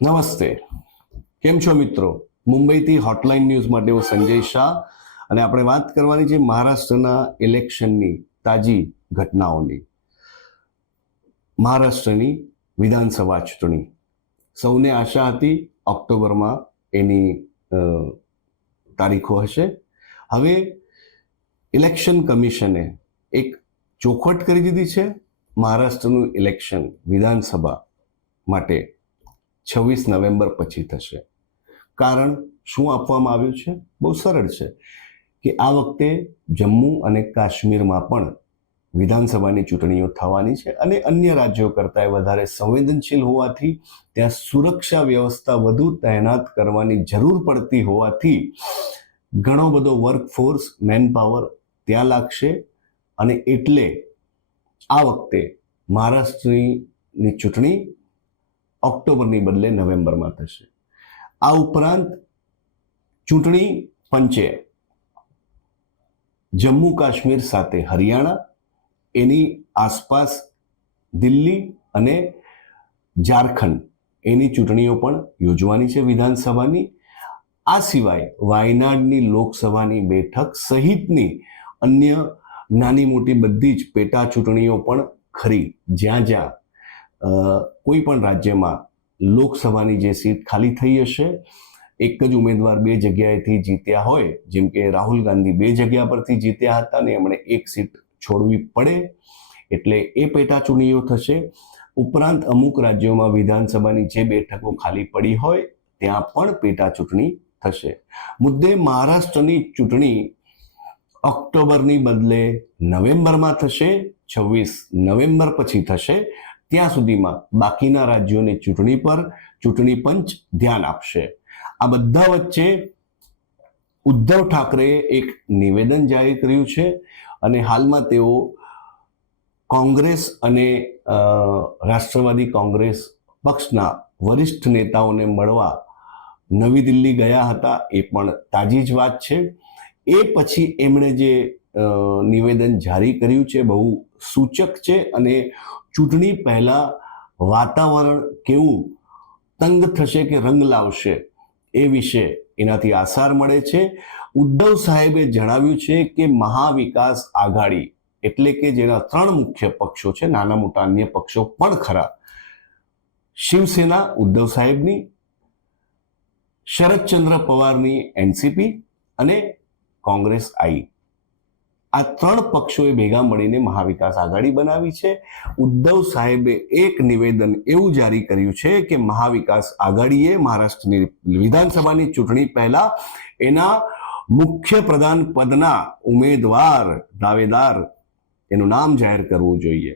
નમસ્તે, કેમ છો મિત્રો? મુંબઈથી હોટલાઇન ન્યૂઝ માટે હું સંજય શાહ અને આપણે વાત કરવાની છે મહારાષ્ટ્રના ઇલેક્શનની તાજી ઘટનાઓની. મહારાષ્ટ્રની વિધાનસભા ચૂંટણી સૌને આશા હતી ઓક્ટોબરમાં એની તારીખો હશે. હવે ઇલેક્શન કમિશને એક ચોખવટ કરી દીધી છે. મહારાષ્ટ્રનું ઇલેક્શન વિધાનસભા માટે 26 નવેમ્બર પછી થશે. કારણ શું આપવામાં આવ્યું છે? બહુ સરળ છે કે આ વખતે જમ્મુ અને કાશ્મીરમાં પણ વિધાનસભાની ચૂંટણીઓ થવાની છે અને અન્ય રાજ્યો કરતાં વધારે સંવેદનશીલ હોવાથી ત્યાં સુરક્ષા વ્યવસ્થા વધુ તૈનાત કરવાની જરૂર પડતી હોવાથી ઘણો બધો વર્કફોર્સ મેનપાવર ત્યાં લાગશે અને એટલે આ વખતે મહારાષ્ટ્રની ચૂંટણી ઓક્ટોબરની બદલે નવેમ્બરમાં થશે. આ ઉપરાંત ચૂંટણી પંચે જમ્મુ કાશ્મીર સાથે હરિયાણા, એની આસપાસ દિલ્હી અને ઝારખંડ એની ચૂંટણીઓ પણ યોજવાની છે વિધાનસભાની. આ સિવાય વાયનાડની લોકસભાની બેઠક સહિતની અન્ય નાની મોટી બધી જ પેટા ચૂંટણીઓ પણ ખરી. જ્યાં જ્યાં કોઈ પણ રાજ્યમાં લોકસભાની જે સીટ ખાલી થઈ હશે, એક જ ઉમેદવાર બે જગ્યાએથી જીત્યા હોય, જેમ કે રાહુલ ગાંધી બે જગ્યા પરથી જીત્યા હતા ને એમણે એક સીટ છોડવી પડે, એટલે એ પેટા ચૂંટણીઓ થશે. ઉપરાંત અમુક રાજ્યોમાં વિધાનસભાની જે બેઠકો ખાલી પડી હોય ત્યાં પણ પેટા ચૂંટણી થશે. મુદ્દે મહારાષ્ટ્રની ચૂંટણી ઓક્ટોબરની બદલે નવેમ્બરમાં થશે, 26 નવેમ્બર પછી થશે. ત્યાં સુધીમાં બાકીના રાજ્યોની ચૂંટણી પર ચૂંટણી પંચ ધ્યાન આપશે. આ બધા વચ્ચે ઉદ્ધવ ઠાકરેએ એક નિવેદન જાહેર કર્યું છે અને હાલમાં તેઓ કોંગ્રેસ અને રાષ્ટ્રવાદી કોંગ્રેસ પક્ષના વરિષ્ઠ નેતાઓને મળવા નવી દિલ્હી ગયા હતા. એ પણ તાજી જ વાત છે. એ પછી એમણે જે નિવેદન જારી કર્યું છે બહુ સૂચક છે અને ચૂંટણી પહેલા વાતાવરણ કેવું તંગ થશે કે રંગ લાવશે એ વિશે એનાથી આસાર મળે છે. ઉદ્ધવ સાહેબે જણાવ્યું છે કે મહાવિકાસ આઘાડી એટલે કે જેના 3 મુખ્ય પક્ષો છે, નાના મોટા અન્ય પક્ષો પણ ખરા, શિવસેના ઉદ્ધવ સાહેબની, શરદચંદ્ર પવારની એનસીપી અને કોંગ્રેસ આઈ, આ 3 પક્ષોએ ભેગા મળીને મહાવિકાસ આઘાડી બનાવી છે. ઉદ્ધવ સાહેબે એક નિવેદન એવું જારી કર્યું છે કે મહાવિકાસ આઘાડીએ મહારાષ્ટ્રની વિધાનસભાની ચૂંટણી પહેલા એના મુખ્ય પ્રધાન પદના ઉમેદવાર દાવેદાર એનું નામ જાહેર કરવું જોઈએ.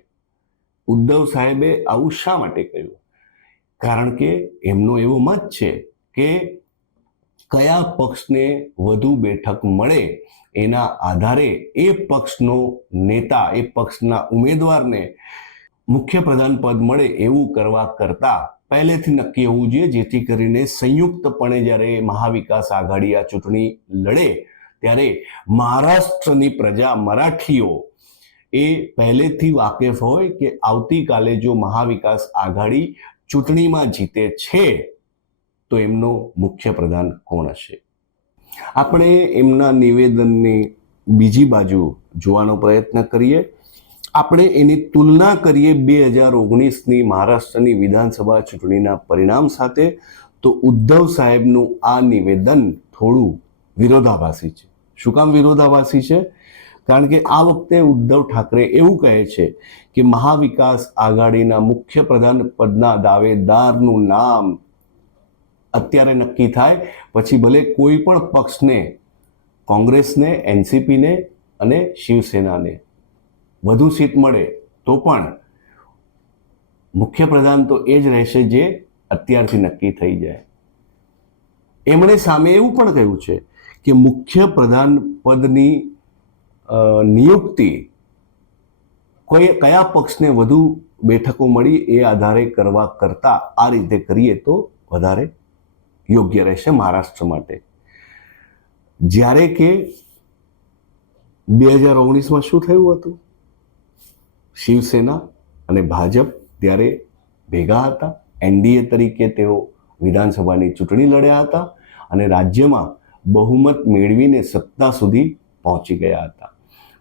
ઉદ્ધવ સાહેબે આવું શા માટે કહ્યું? કારણ કે એમનો એવો મત છે કે કયા પક્ષને વધુ બેઠક મળે એના આધારે એ પક્ષનો નેતા, એ પક્ષના ઉમેદવારને મુખ્ય પ્રધાન પદ મળે એવું કરવા કરતાં પહેલેથી નક્કી હોવું જોઈએ, જેથી કરીને સંયુક્તપણે જ્યારે મહાવિકાસ આઘાડી આ ચૂંટણી લડે ત્યારે મહારાષ્ટ્રની પ્રજા, મરાઠીઓ એ પહેલેથી વાકેફ હોય કે આવતીકાલે જો મહાવિકાસ આઘાડી ચૂંટણીમાં જીતે છે તો એમનો મુખ્ય પ્રધાન કોણ હશે. આપણે એમના નિવેદનની બીજી બાજુ જોવાનો પ્રયત્ન કરીએ. આપણે એની તુલના કરીએ 2019ની મહારાષ્ટ્રની વિધાનસભા ચૂંટણીના પરિણામ સાથે, તો ઉદ્ધવ સાહેબનું આ નિવેદન થોડું વિરોધાભાસી છે. શું કામ વિરોધાભાસી છે? કારણ કે આ વખતે ઉદ્ધવ ઠાકરે એવું કહે છે કે મહાવિકાસ આઘાડીના મુખ્ય પ્રધાન પદના દાવેદારનું નામ અત્યારે નક્કી થાય, પછી ભલે કોઈ પણ પક્ષને, કોંગ્રેસને, એનસીપીને અને શિવસેનાને વધુ સીટ મળે તો પણ મુખ્ય પ્રધાન તો એ જ રહેશે જે અત્યારથી નક્કી થઈ જાય. એમણે સામે એવું પણ કહ્યું છે કે મુખ્ય પ્રધાન પદની નિયુક્તિ કયા પક્ષને વધુ બેઠકો મળી એ આધારે કરવા કરતાં આ રીતે કરીએ તો વધારે યોગ્ય રહેશે મહારાષ્ટ્ર માટે. જ્યારે કે 2019માં શું થયું હતું? શિવસેના અને ભાજપ ત્યારે ભેગા હતા, એનડીએ તરીકે તેઓ વિધાનસભાની ચૂંટણી લડ્યા હતા અને રાજ્યમાં બહુમત મેળવીને સત્તા સુધી પહોંચી ગયા હતા.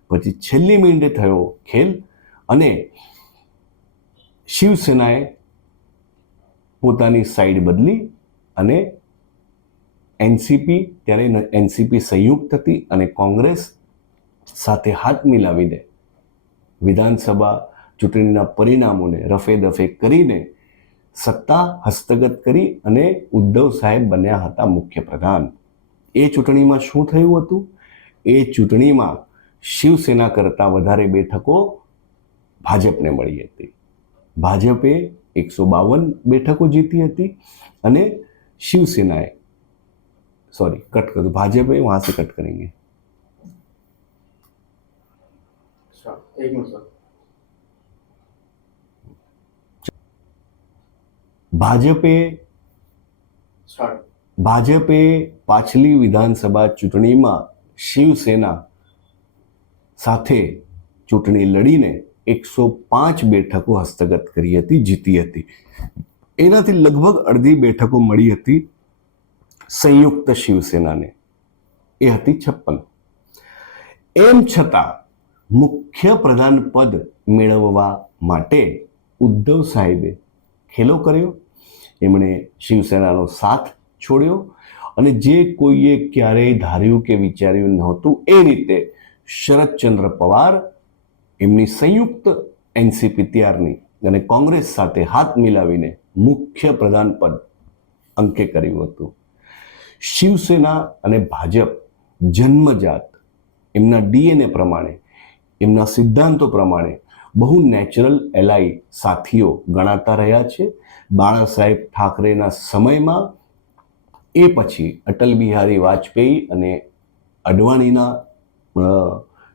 પછી છેલ્લી મિનિટે થયો ખેલ અને શિવસેનાએ પોતાની સાઈડ બદલી અને એનસીપી, ત્યારે એનસીપી સંયુક્ત હતી અને કોંગ્રેસ સાથે હાથ મિલાવીને વિધાનસભા ચૂંટણીના પરિણામોને રફે દફે કરીને સત્તા હસ્તગત કરી અને ઉદ્ધવ સાહેબ બન્યા હતા મુખ્યપ્રધાન. એ ચૂંટણીમાં શું થયું હતું? એ ચૂંટણીમાં શિવસેના કરતાં વધારે બેઠકો ભાજપને મળી હતી. ભાજપે 152 બેઠકો જીતી હતી અને शिवसेनाएं कट कर दो, भाजपा वहां से कट करेंगे. एक मिनट सर. ભાજપે પાછલી વિધાનસભા ચૂંટણીમાં શિવસેના સાથે ચૂંટણી લડીને 105 બેઠકો હસ્તગત કરી હતી, જીતી હતી. એનાથી લગભગ અડધી બેઠકો મળી હતી સંયુક્ત શિવસેનાને, એ હતી 56. એમ છતાં મુખ્ય પ્રધાન પદ મેળવવા માટે ઉદ્ધવ સાહેબે ખેલો કર્યો. એમણે શિવસેનાનો સાથ છોડ્યો અને જે કોઈએ ક્યારેય ધાર્યું કે વિચાર્યું નહોતું એ રીતે શરદચંદ્ર પવાર એમની સંયુક્ત એનસીપી ત્યારની અને કોંગ્રેસ સાથે હાથ મિલાવીને મુખ્ય પ્રધાન પદ અંકે કર્યું હતું. શિવસેના અને ભાજપ જન્મજાત એમના ડીએનએ પ્રમાણે, એમના સિદ્ધાંતો પ્રમાણે બહુ નેચરલ એલાય સાથીઓ ગણાતા રહ્યા છે. બાળા સાહેબ ઠાકરેના સમયમાં, એ પછી અટલ બિહારી વાજપેયી અને અડવાણીના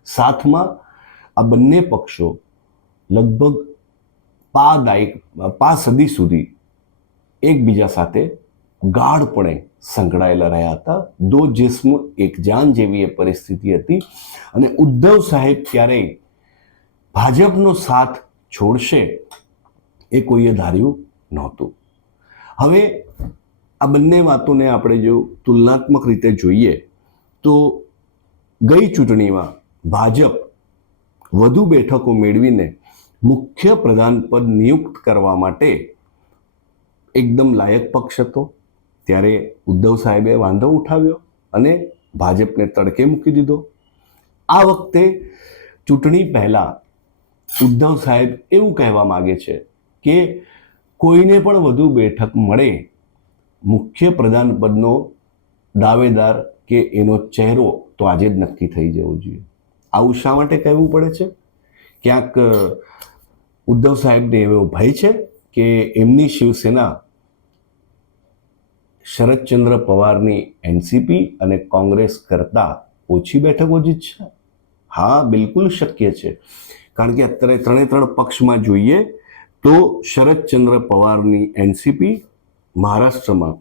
સાથમાં આ બંને પક્ષો લગભગ પા સદી સુધી એકબીજા સાથે ગાઢપણે સંકળાયેલા રહ્યા હતા. દો જિસ્મ એક જાન જેવી એ પરિસ્થિતિ હતી અને ઉદ્ધવ સાહેબ ક્યારેય ભાજપનો સાથ છોડશે એ કોઈએ ધાર્યું નહોતું. હવે આ બંને વાતોને આપણે જો તુલનાત્મક રીતે જોઈએ તો ગઈ ચૂંટણીમાં ભાજપ વધુ બેઠકો મેળવીને મુખ્ય પ્રધાન પદ નિયુક્ત કરવા માટે એકદમ લાયક પક્ષ હતો. ત્યારે ઉદ્ધવ સાહેબે વાંધો ઉઠાવ્યો અને ભાજપને તડકે મૂકી દીધો. આ વખતે ચૂંટણી પહેલાં ઉદ્ધવ સાહેબ એવું કહેવા માગે છે કે કોઈને પણ વધુ બેઠક મળે, મુખ્ય પ્રધાન પદનો દાવેદાર કે એનો ચહેરો તો આજે જ નક્કી થઈ જવો જોઈએ. આવું શા માટે કહેવું પડે છે? ક્યાંક ઉદ્ધવ સાહેબને એવો ભય છે કે એમની શિવસેના શરદચંદ્ર પવારની એનસીપી અને કોંગ્રેસ કરતાં ઓછી બેઠકો જીતશે? હા, બિલકુલ શક્ય છે. કારણ કે અત્યારે ત્રણે પક્ષમાં જોઈએ તો શરદચંદ્ર પવારની એનસીપી મહારાષ્ટ્રમાં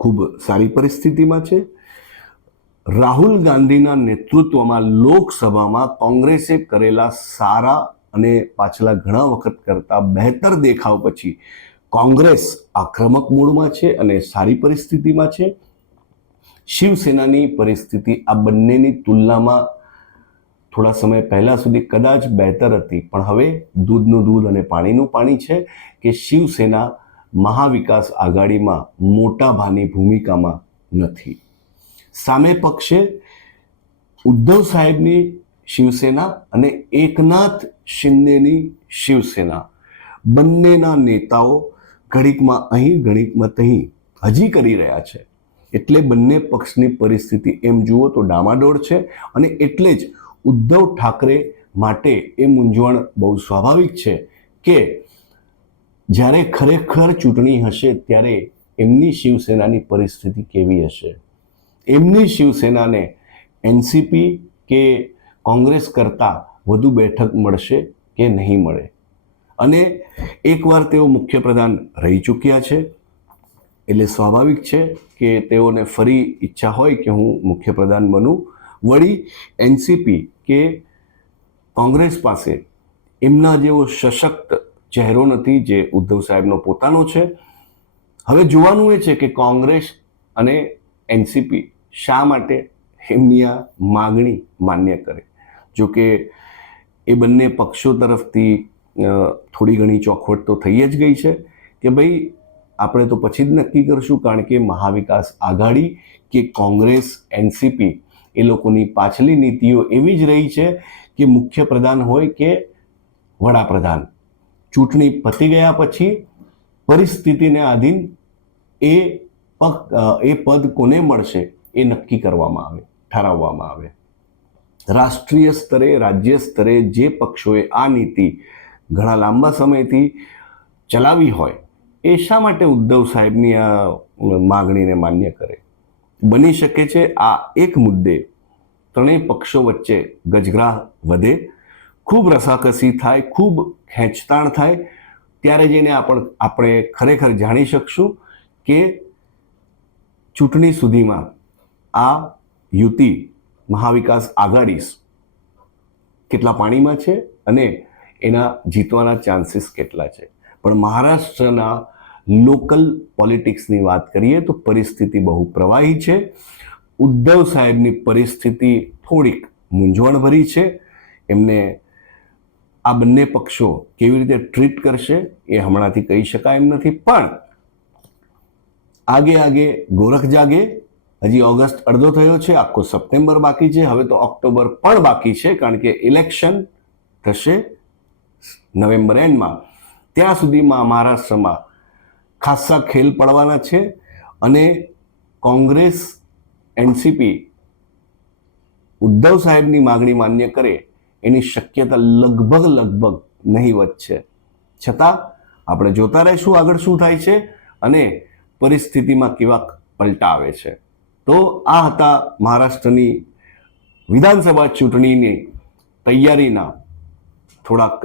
ખૂબ સારી પરિસ્થિતિમાં છે. રાહુલ ગાંધીના નેતૃત્વમાં લોકસભામાં કોંગ્રેસે કરેલા સારા અને પાછલા ઘણા વખત કરતાં બહેતર દેખાવ પછી કોંગ્રેસ આક્રમક મૂડમાં છે અને સારી પરિસ્થિતિમાં છે. શિવસેનાની પરિસ્થિતિ આ બંનેની તુલનામાં થોડા સમય પહેલા સુધી કદાચ બહેતર હતી, પણ હવે દૂધનું દૂધ અને પાણીનું પાણી છે કે શિવસેના મહાવિકાસ આઘાડીમાં મોટા ભાગની ભૂમિકામાં નથી. સામે પક્ષે ઉદ્ધવ સાહેબની શિવસેના અને એકનાથ શિંદેની શિવસેના, બંનેના નેતાઓ ઘડીકમાં અહીં ઘડીકમાં અહીં હજી કરી રહ્યા છે. એટલે બંને પક્ષની પરિસ્થિતિ એમ જુઓ તો ડામાડોળ છે અને એટલે જ ઉદ્ધવ ઠાકરે માટે એ મૂંઝવણ બહુ સ્વાભાવિક છે કે જ્યારે ખરેખર ચૂંટણી હશે ત્યારે એમની શિવસેનાની પરિસ્થિતિ કેવી હશે. એમની શિવસેનાને એનસીપી કે કોંગ્રેસ કરતાં વધુ બેઠક મળશે કે નહીં મળે. અને એકવાર તેઓ મુખ્યપ્રધાન રહી ચૂક્યા છે એટલે સ્વાભાવિક છે કે તેઓને ફરી ઈચ્છા હોય કે હું મુખ્યપ્રધાન બનું. વળી એનસીપી કે કોંગ્રેસ પાસે એમના જેવો સશક્ત ચહેરો નથી જે ઉદ્ધવ સાહેબનો પોતાનો છે. હવે જોવાનું એ છે કે કોંગ્રેસ અને એનસીપી શા માટે એમની આ માગણી માન્ય કરે. જો કે એ બંને પક્ષો તરફથી થોડી ઘણી ચોખવટ તો થઈ જ ગઈ છે કે ભાઈ આપણે તો પછી જ નક્કી કરશું, કારણ કે મહાવિકાસ આઘાડી કે કોંગ્રેસ એનસીપી એ લોકોની પાછલી નીતિઓ એવી જ રહી છે કે મુખ્યપ્રધાન હોય કે વડાપ્રધાન ચૂંટણી પતી ગયા પછી પરિસ્થિતિને આધીન એ પદ કોને મળશે એ નક્કી કરવામાં આવે, ઠરાવવામાં આવે. રાષ્ટ્રીય સ્તરે, રાજ્ય સ્તરે જે પક્ષોએ આ નીતિ ઘણા લાંબા સમયથી ચલાવી હોય એ શા માટે ઉદ્ધવ સાહેબની આ માગણીને માન્ય કરે? બની શકે છે આ એક મુદ્દે ત્રણેય પક્ષો વચ્ચે ગજગ્રાહ વધે, ખૂબ રસાકસી થાય, ખૂબ ખેંચતાણ થાય. ત્યારે જઈને આપણે ખરેખર જાણી શકશું કે ચૂંટણી સુધીમાં આ યુતિ મહાવિકાસ આઘાડી કેટલા પાણીમાં છે અને એના જીતવાના ચાન્સીસ કેટલા છે. પણ મહારાષ્ટ્રના લોકલ પોલિટિક્સની વાત કરીએ તો પરિસ્થિતિ બહુ પ્રવાહી છે. ઉદ્ધવ સાહેબની પરિસ્થિતિ થોડીક મૂંઝવણભરી છે. એમને આ બંને પક્ષો કેવી રીતે ટ્રીટ કરશે એ હમણાંથી કહી શકાય એમ નથી. પણ આગે ગોરખ જાગે. હજી ઓગસ્ટ અડધો થયો છે, આખો સપ્ટેમ્બર બાકી છે, હવે તો ઓક્ટોબર પણ બાકી છે, કારણ કે ઇલેક્શન થશે નવેમ્બર એન્ડમાં. ત્યાં સુધીમાં મહારાષ્ટ્રમાં ખાસ્સા ખેલ પડવાના છે અને કોંગ્રેસ એનસીપી ઉદ્ધવ સાહેબની માગણી માન્ય કરે એની શક્યતા લગભગ નહીવત છે. છતાં આપણે જોતા રહીશું આગળ શું થાય છે અને પરિસ્થિતિમાં કેવા પલટા આવે છે. તો આ હતા મહારાષ્ટ્રની વિધાનસભા ચૂંટણીની તૈયારીના થોડાક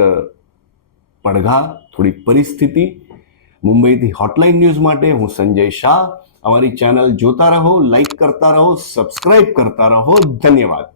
પડઘા, થોડીક પરિસ્થિતિ. મુંબઈથી હોટલાઇન ન્યૂઝ માટે હું સંજય શાહ. અમારી ચેનલ જોતા રહો, લાઈક કરતા રહો, સબસ્ક્રાઇબ કરતા રહો. ધન્યવાદ.